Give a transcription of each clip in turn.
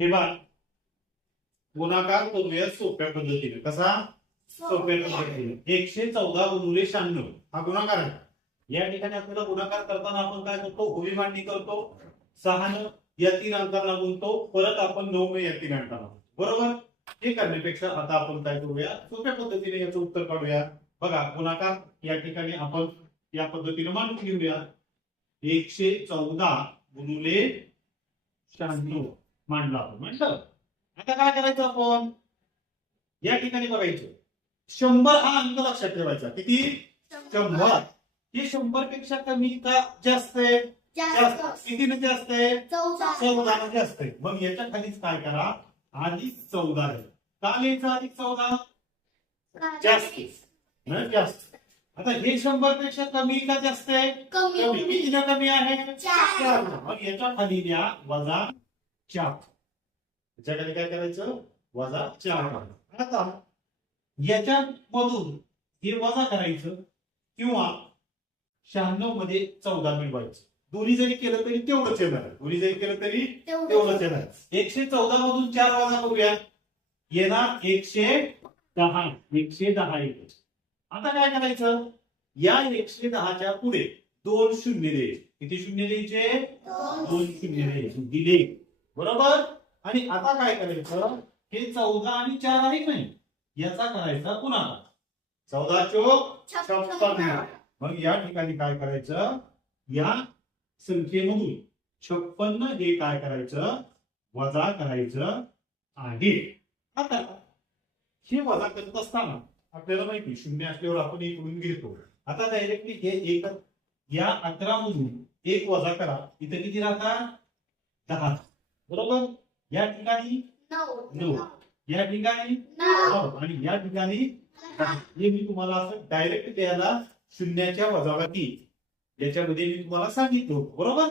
हे बघ, गुणाकार करूया सोप्या पद्धतीने. कसा? सोप्या पद्धतीने. 114 गुणिले 96 हा गुणाकार आहे. या ठिकाणी आपल्याला गुणाकार करताना आपण काय करतो? उभी मांडणी करतो. 6 या 3 अंकांना गुणतो, परत आपण 9 या 3 अंकांना. बरोबर? हे करण्यापेक्षा आता आपण काय करूया? सोप्या पद्धतीने याचं उत्तर काढूया. बघा, गुणाकार या ठिकाणी आपण या पद्धतीने मांडून घेऊया. 114 गुणिले 96 मांडला आपण. म्हटलं आता काय करायचं आपण? या ठिकाणी बघायचं 100 हा अंक लक्षात ठेवायचा. किती? 100. हे 100 पेक्षा कमी का जास्त आहे? जास्त. कितीने जास्त आहे? 14 जास्त आहे. मग याच्या खालीच काय करा? अधिक 14 आहे. का लिहायचं अधिक 14? जास्त. जास्त. आता हे 100 पेक्षा कमी का जास्त आहे? कमी. कितीला कमी आहे? 4. मग याच्या खाली द्या वजा 4. याच्या खाली काय करायचं? वजा 4. आता याच्यामधून हे वजा करायचं किंवा 96 मध्ये 14 मिळवायचं. दोन्ही जरी केलं तरी तेवढंच येणार. दोन्ही जरी केलं तरी तेवढंच येणार. 114 मधून 4 वजा करूया. येणार 110. 110 येतो. आता काय करायचं? या 110च्या पुढे 2 शून्य द्यायचे. किती शून्य द्यायचे? 2 शून्य द्यायचे. दिले. बरोबर? आणि आता काय करायचं? हे 14 आणि 4 आहे नाही, याचा करायचा गुणाकार. 14 चोक 56. मग या ठिकाणी काय करायचं? या संख्येमधून 56 हे काय करायचं? वजा करायचं आहे. आता हे वजा करत असताना आपल्याला माहिती शून्य असल्यावर आपण इकडून घेतो. आता डायरेक्टली हे एक या 11 मधून 1 वजा करा. इथे किती राहतात? 10. बरोबर? या ठिकाणी 9. या ठिकाणी 9 आणि या ठिकाणी 10. हे मी तुम्हाला असं डायरेक्ट द्यायला शून्याच्या वजाबाकी याच्यामध्ये मी तुम्हाला सांगितलं. बरोबर?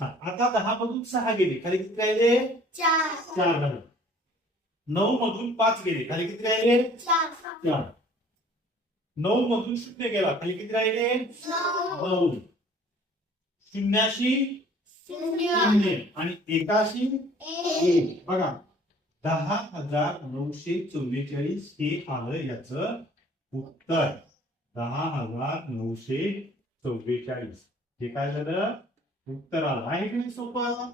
आता 10 मधून 6 गेले, खाली किती राहिले? 4. 9 मधून 5 गेले, खाली किती राहिले? 4. 9 मधून 0 गेला, खाली किती राहिले? 9. शून्याशी 0 आणि एकाशी 1. बघा, 10,944 हे आलं याचं उत्तर. 10,944 हे काय झालं? उत्तर आलं. आहे की नाही सोपं?